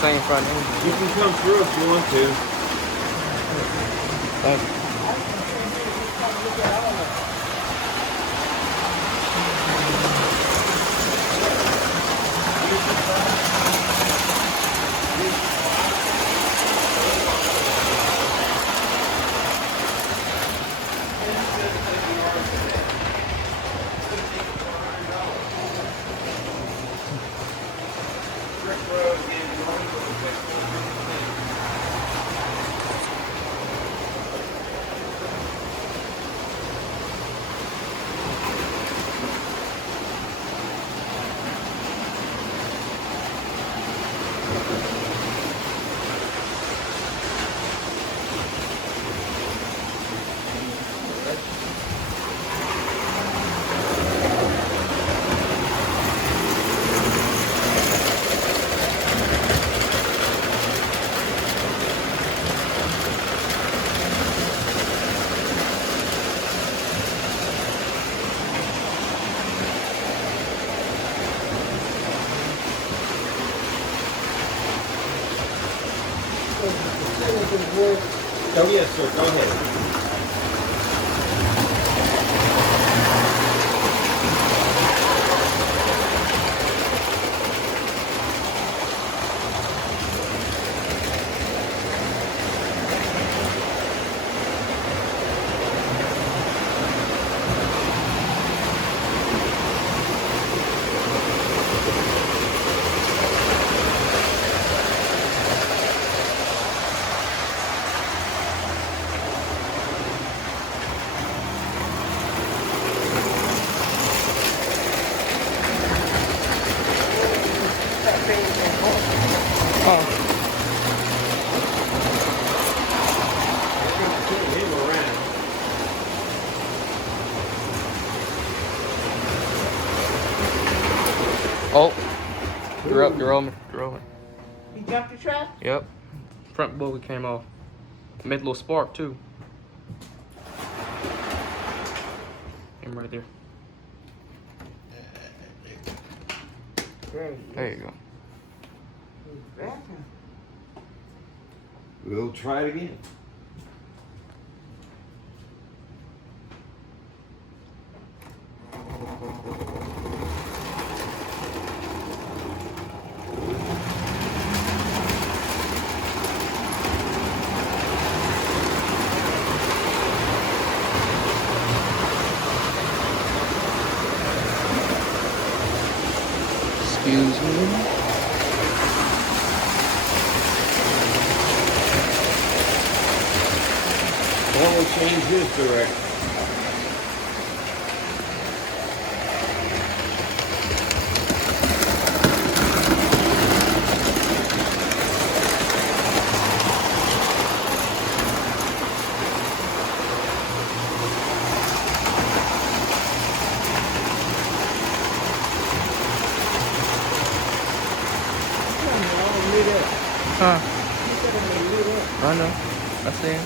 same front end. You can come through if you want to. Thank you. Oh, yes, sir. Go ahead. Oh, you're up, you're rolling. You jumped the truck? Yep. Front buggy came off. Made a little spark too. Him right there. There you go. We'll try it again. Excuse me. Now we'll change his direction. Huh? I know. I see him.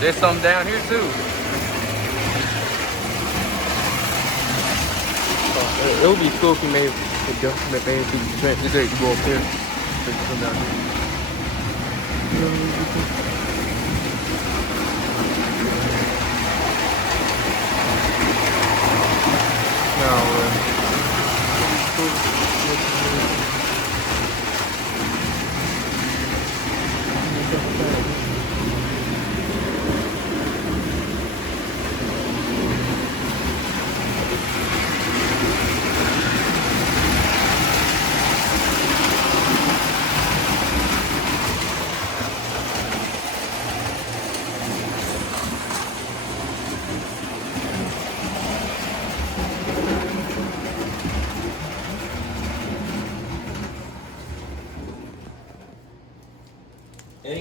There's something down here too. It would be cool if you made a document maybe just to go up there. So you come down here.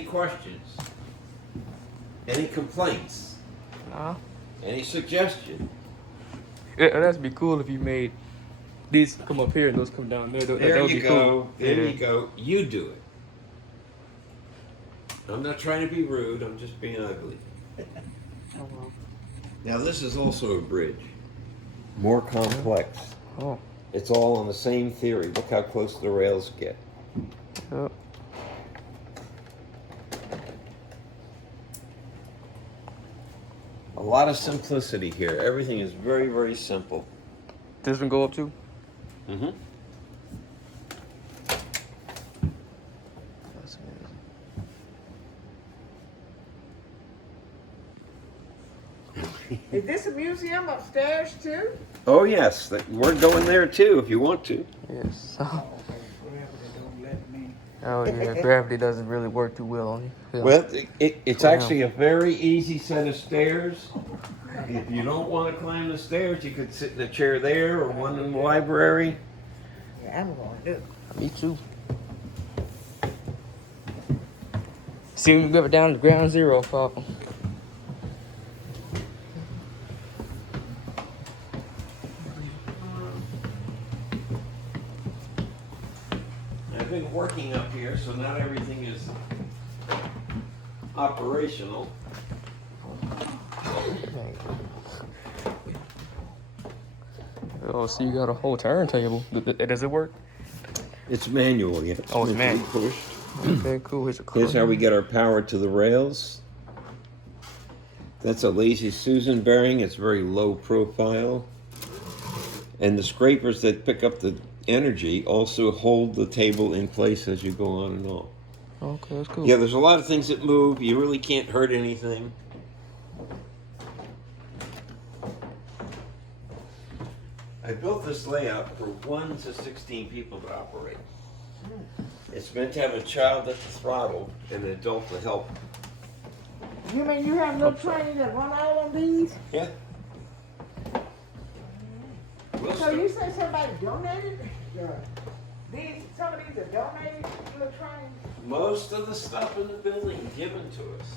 questions? Any complaints? Nah. Any suggestion? Yeah, that'd be cool if you made these come up here and those come down there. That There would you be go. cool. There Yeah. you go. You do it. I'm not trying to be rude. I'm just being ugly. Now this is also a bridge. More complex. Oh. It's all on the same theory. Look how close the rails get. Yep. A lot of simplicity here. Everything is very, very simple. This one go up too? Mm-hmm. That's amazing. Is this a museum upstairs too? Oh yes, we're going there too if you want to. Yes. Gravity don't let me. Oh yeah, gravity doesn't really work too well on you. Yeah. Well, it's actually a very easy set of stairs. If you don't want to climb the stairs, you could sit in a chair there or one in the library. Yeah, I'm gonna do. Me too. See when you go down to ground zero problem. I've been working up here, so not everything is operational. Oh, so you got a whole turntable. Does it work? It's manual, yeah. Oh, it's meant to be manual. pushed. Okay, cool. Here's a Here's how we get our power to the rails. That's a Lazy Susan bearing. It's very low profile. And the scrapers that pick up the energy also hold the table in place as you go on and on. Okay, that's cool. Yeah, there's a lot of things that move. You really can't hurt anything. I built this layout for 1 to 16 people to operate. It's meant to have a child at the throttle and an adult to help. You mean you have no training that run out on these? Yeah. We'll So start- you say somebody donated? Yeah. Some of these are donated, your training? Most of the stuff in the building given to us.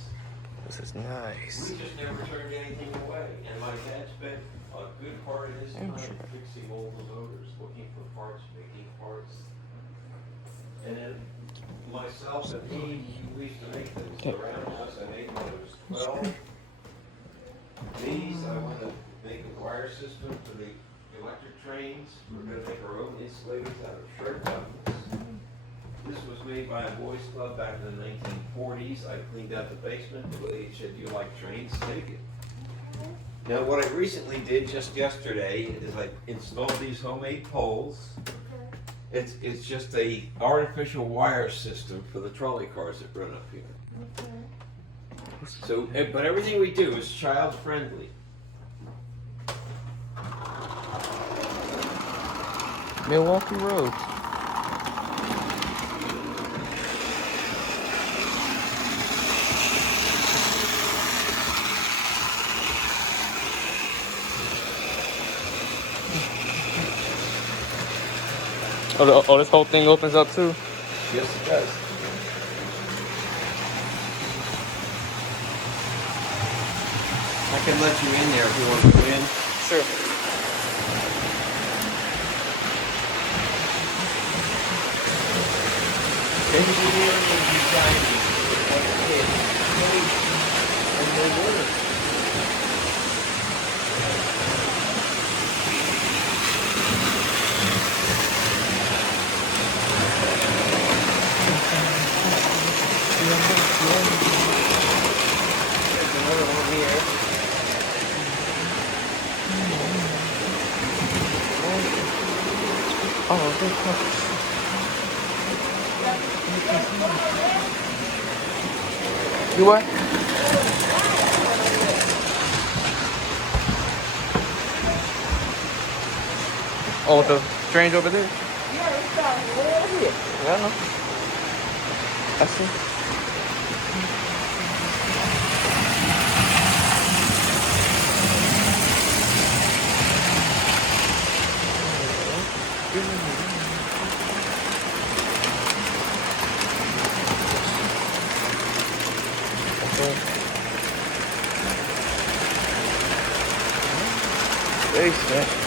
This is nice. We just never turned anything away. And my dad spent a good part of his time Interesting. fixing old motors, looking for parts, making parts. And then myself and he, we used to make things around us. I made motors 12. These, I want to make a wire system for the electric trains. We're going to make our own insulators out of shred buttons. This was made by a boys club back in the 1940s. I cleaned out the basement. They said, "You like trains? Take it." Now, what I recently did just yesterday is I installed these homemade poles. It's just a artificial wire system for the trolley cars that run up here. So, but everything we do is child friendly. Milwaukee Road. Oh, this whole thing opens up too? Yes, it does. I can let you in there if you want to go in. Sure. Engineering and designing is what it is. And they work. There's another one here. Oh, okay. You what? Oh, the strange over there? Yeah, it's down way here. Yeah, I know. I see. Face that.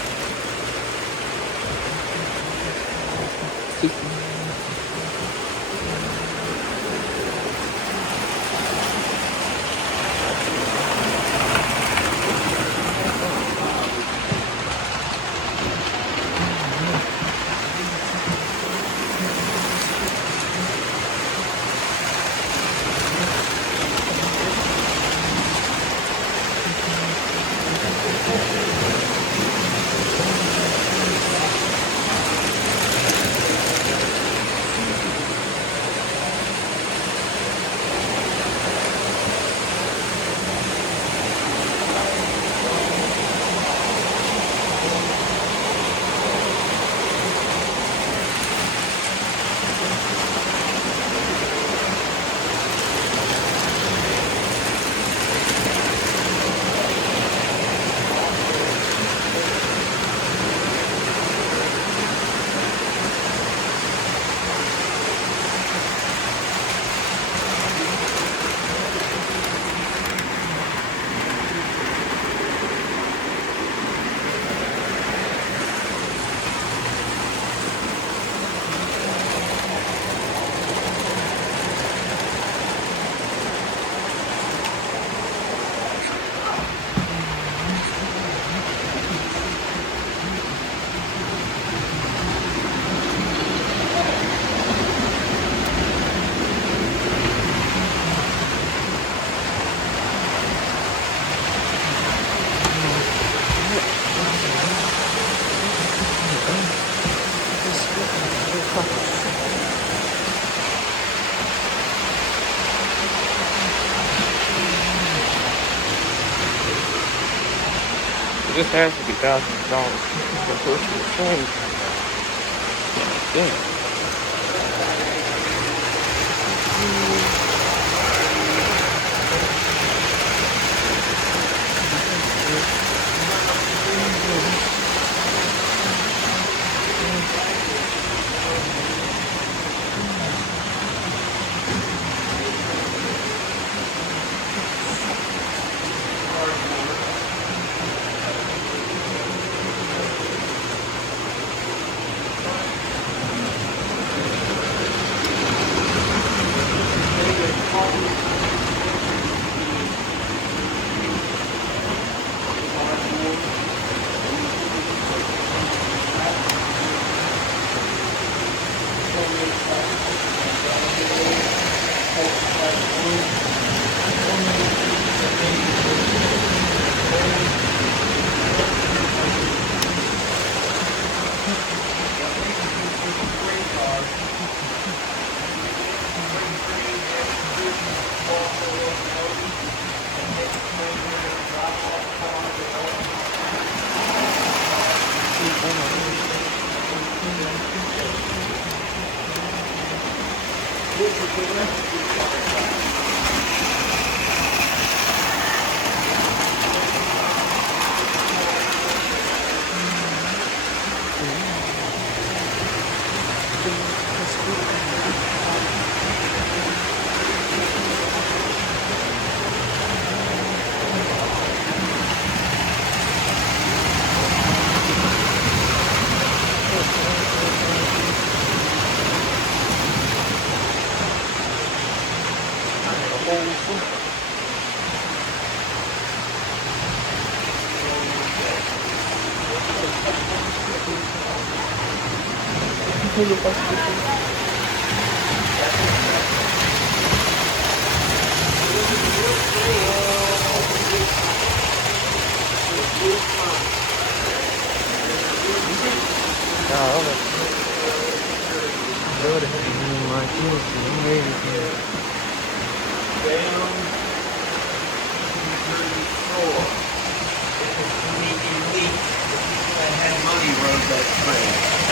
This has to be $1,000. The person is trying. Yeah.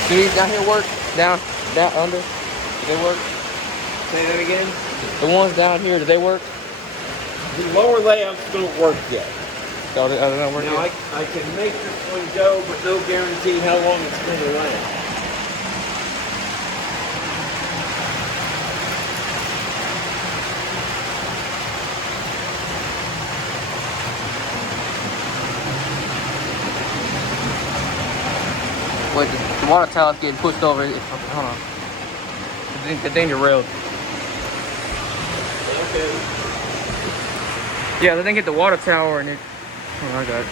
Do these down here work? Down under? Do they work? Say that again? The ones down here, do they work? The lower layouts don't work yet. Oh, they don't work Now, yet? I can make this one go, but no guarantee how long it's going to last. Wait, the water tower's getting pushed over. Hold on. The danger rail. Okay. Yeah, they didn't get the water tower and it. Oh, I got it.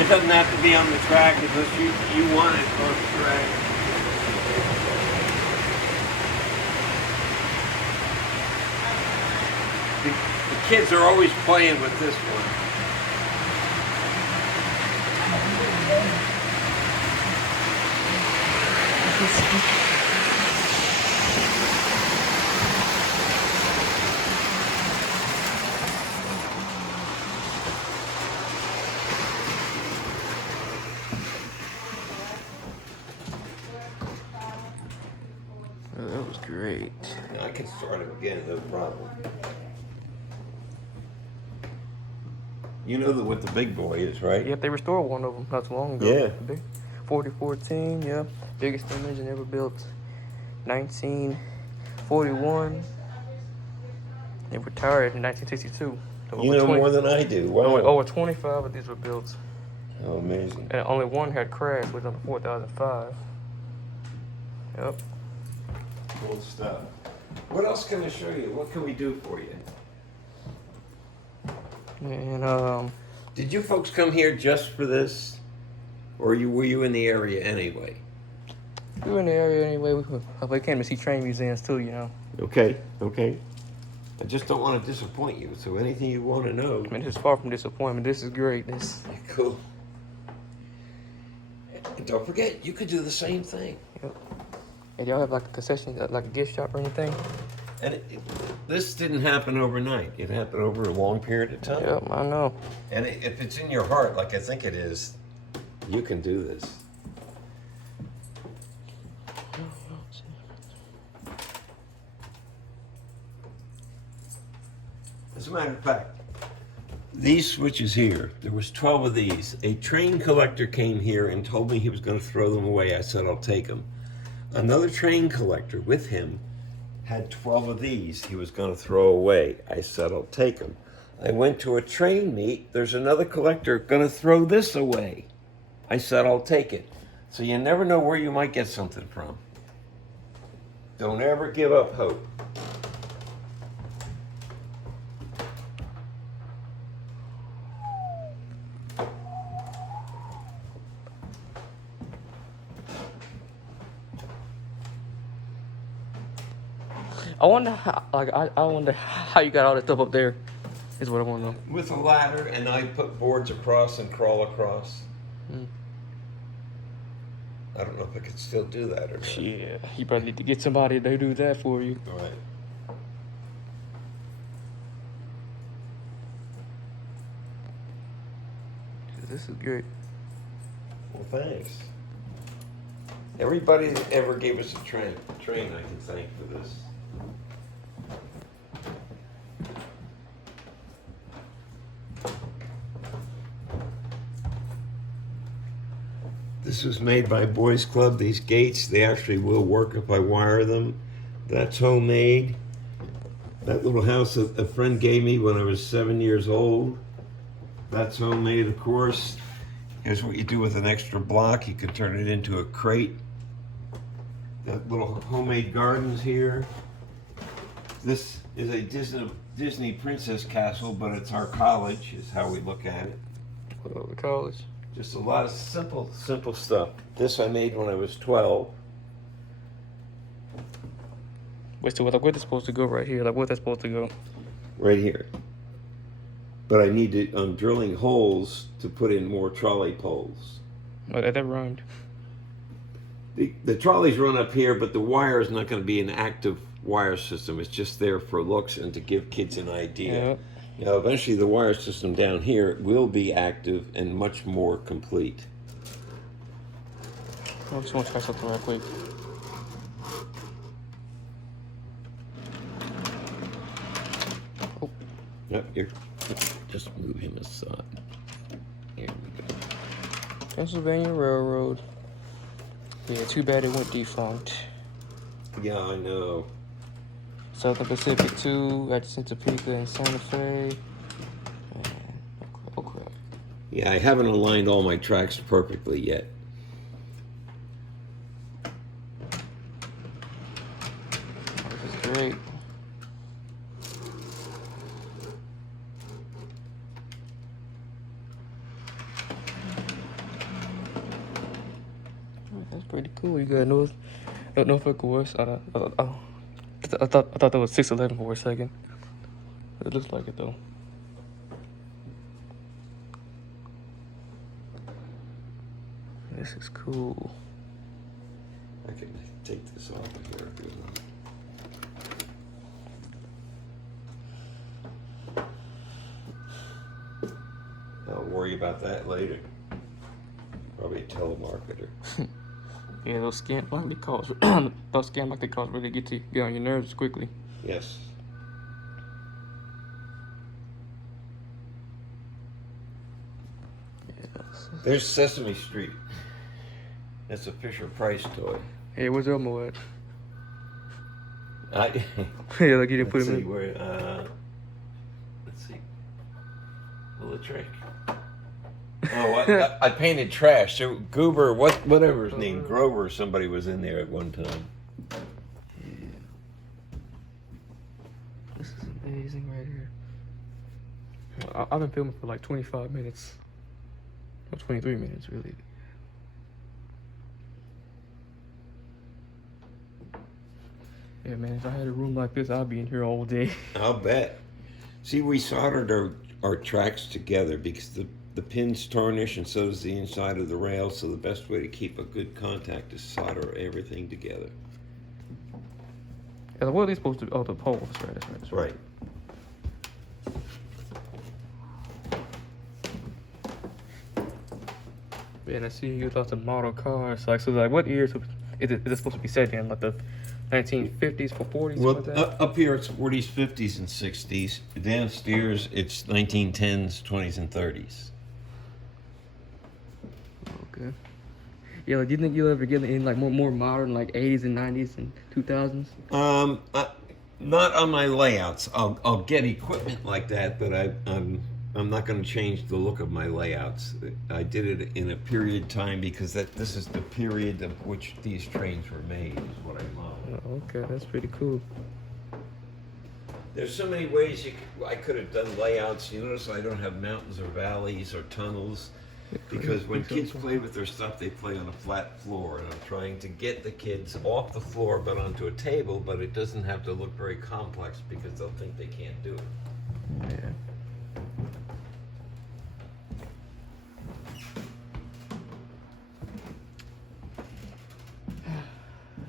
It doesn't have to be on the track unless you want it on the track. The kids are always playing with this one. Oh, that was great. I can start it again, no problem. You know what the big boy is, right? Yep, they restored one of them not too long ago. Yeah. The big 4014, yeah. Biggest steam engine ever built. 1941. They retired in 1962. So You know more than I do. Wow. Over 25 of these were built. Oh, amazing. And only one had crashed, which was on the 4005. Yep. Cool stuff. What else can I show you? What can we do for you? And Did you folks come here just for this? Or were you in the area anyway? we were in the area anyway. We came to see train museums too, you know. Okay, okay. I just don't want to disappoint you, so anything you want to know. I mean, this is far from disappointment. This is great. This. Cool. And don't forget, you could do the same thing. Yep. And y'all have like a concession, like a gift shop or anything? And this didn't happen overnight. It happened over a long period of time. Yep, I know. And if it's in your heart, like I think it is, you can do this. As a matter of fact, these switches here, there was 12 of these. A train collector came here and told me he was going to throw them away. I said, I'll take them. Another train collector with him had 12 of these he was going to throw away. I said, I'll take them. I went to a train meet. There's another collector going to throw this away. I said, I'll take it. So you never know where you might get something from. Don't ever give up hope. I wonder how, I wonder how you got all that stuff up there. Is what I want to know. With a ladder, and I put boards across and crawl across. I don't know if I could still do that or not. Yeah, you probably need to get somebody to do that for you. All right. This is great. Well, thanks. Everybody that ever gave us a train I can thank for this. This was made by Boys Club. These gates, they actually will work if I wire them. That's homemade. That little house a friend gave me when I was 7 years old. That's homemade, of course. Here's what you do with an extra block. You can turn it into a crate. That little homemade gardens here. This is a Disney princess castle, but it's our college, is how we look at it. What over college? Just a lot of simple stuff. This I made when I was 12. Wait, so where's supposed to go right here? Like, where's that supposed to go? Right here. But I need to, I'm drilling holes to put in more trolley poles. Oh, that rhymed. The trolleys run up here, but the wire is not going to be an active wire system. It's just there for looks and to give kids an idea. Yeah. Now, eventually the wire system down here will be active and much more complete. I just want to try something real quick. Oh. Yep, here. Just move him aside. Here we go. Pennsylvania Railroad. Yeah, too bad it went defunct. Yeah, I know. Southern Pacific 2, at Topeka and Santa Fe. And, oh crap. Yeah, I haven't aligned all my tracks perfectly yet. This is great. That's pretty cool. You got Norfolk horse. I thought that was 611 for a second. It looks like it though. This is cool. I can take this off of here if you want. I'll worry about that later. Probably a telemarketer. Yeah, those scam like they calls those scam like they calls really get on your nerves quickly. Yes. Yes. There's Sesame Street. That's a Fisher Price toy. Hey, where's Elmo at? I Yeah, like you didn't put let's him see in. where. Let's see. Pull the trick. Oh, I painted trash. So Goober, whatever his name, Grover, somebody was in there at one time. Yeah. This is amazing right here. I've been filming for like 25 minutes. Or 23 minutes, really. Yeah, man, if I had a room like this, I'd be in here all day. I'll bet. See, we soldered our tracks together because the pins tarnish and so does the inside of the rail, so the best way to keep a good contact is solder everything together. Yeah, what are they supposed to be? Oh, the poles, that's right. Right. Yeah, and I see you lots of model cars. Like, so like, what years is it supposed to be set in? Like the 1950s, 40s, Well, like that? up here it's 40s, 50s, and 60s. Downstairs it's 1910s, 20s, and 30s. Okay. Yeah, like, do you think you'll ever get in like more modern, like 80s and 90s and 2000s? Not on my layouts. I'll get equipment like that, but I'm not going to change the look of my layouts. I did it in a period time because this is the period of which these trains were made. Is what I modeled. Oh, okay, that's pretty cool. There's so many ways I could have done layouts. You notice I don't have mountains or valleys or tunnels. Because when kids play with their stuff, they play on a flat floor, and I'm trying to get the kids off the floor but onto a table, but it doesn't have to look very complex because they'll think they can't do it. Yeah.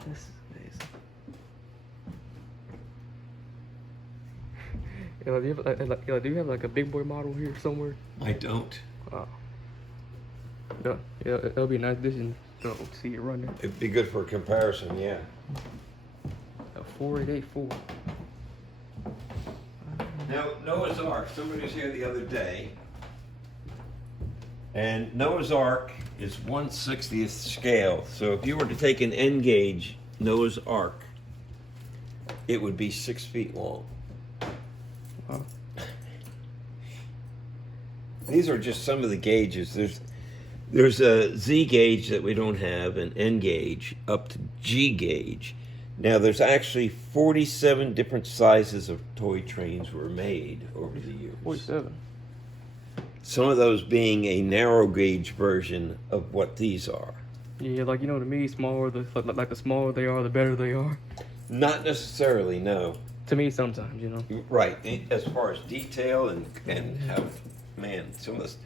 This is amazing. Do you have like a big boy model here somewhere? I don't. Wow. Yeah, it'll be a nice addition to see it running. It'd be good for comparison, yeah. A 4884. Now, Noah's Ark. Somebody was here the other day, and Noah's Ark is 1/60th scale. So if you were to take an N gauge Noah's Ark, it would be 6 feet long. Wow. These are just some of the gauges. There's a Z gauge that we don't have, an N gauge, up to G gauge. Now, there's actually 47 different sizes of toy trains were made over the years. 47. Some of those being a narrow gauge version of what these are. Yeah, like, to me, smaller, like the smaller they are, the better they are. Not necessarily, no. To me, sometimes, Right, as far as detail and how, man, some of this.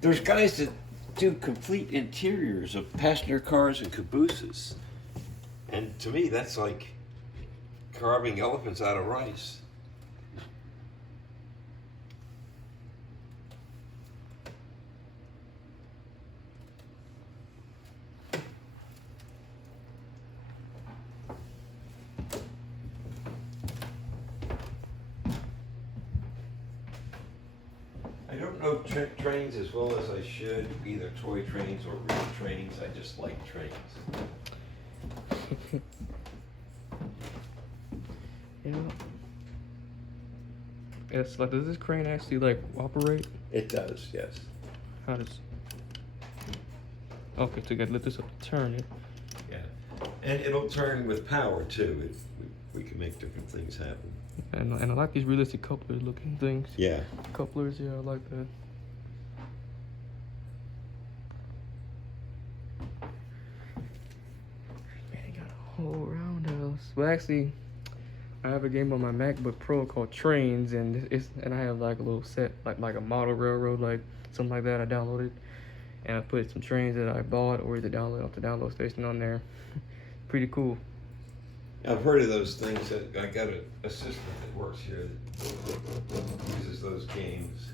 There's guys that do complete interiors of passenger cars and cabooses. And to me, that's like carving elephants out of rice. I don't know trains as well as I should, either toy trains or real trains. I just like trains. Yeah. It's like, does this crane actually like operate? It does, yes. How does? Okay, so you gotta lift this up to turn it. Yeah. And it'll turn with power too. We can make different things happen. And I like these realistic coupler looking things. Yeah. Couplers, yeah, I like that. Man, they got a whole roundhouse. Well, actually, I have a game on my MacBook Pro called Trains, and I have like a little set, like a model railroad, like something like that. I downloaded, and I put some trains that I bought or either download off the download station on there. Pretty cool. I've heard of those things. I got an assistant that works here that uses those games.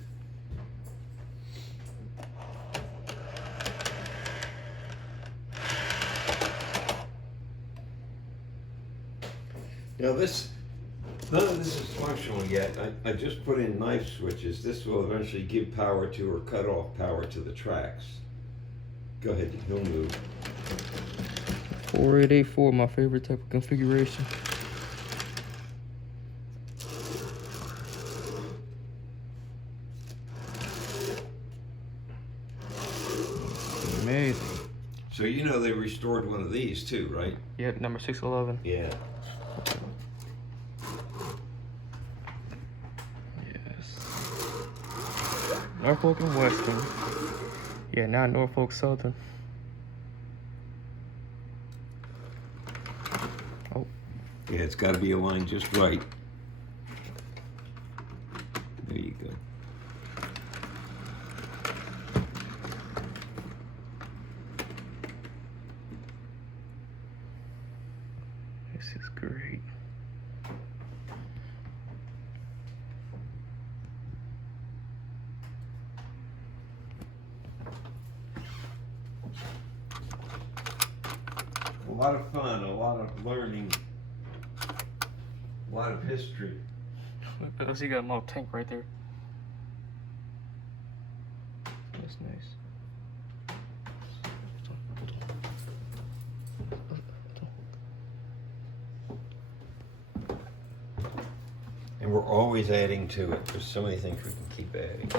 Now none of this is functional yet. I just put in knife switches. This will eventually give power to or cut off power to the tracks. Go ahead, he'll move. 4884, my favorite type of configuration. Amazing. So you know they restored one of these too, right? Yep, number 611. Yeah. Yes. Norfolk and Western. Yeah, now Norfolk Southern. Oh. Yeah, it's got to be aligned just right. There you go. This is great. A lot of fun, a lot of learning, a lot of history. I see you got a little tank right there. That's nice. And we're always adding to it. There's so many things we can keep adding.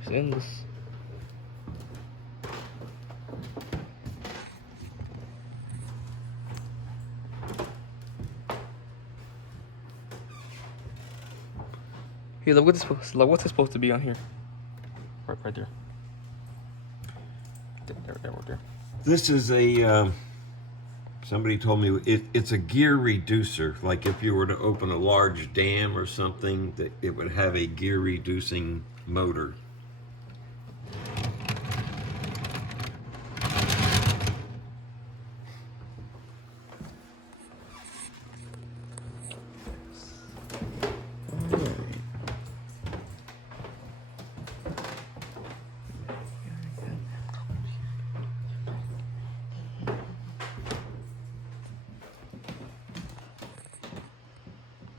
It's endless. Hey, look, what's this supposed to be on here? Right there. There. This is a, somebody told me it's a gear reducer. Like if you were to open a large dam or something, that it would have a gear reducing motor.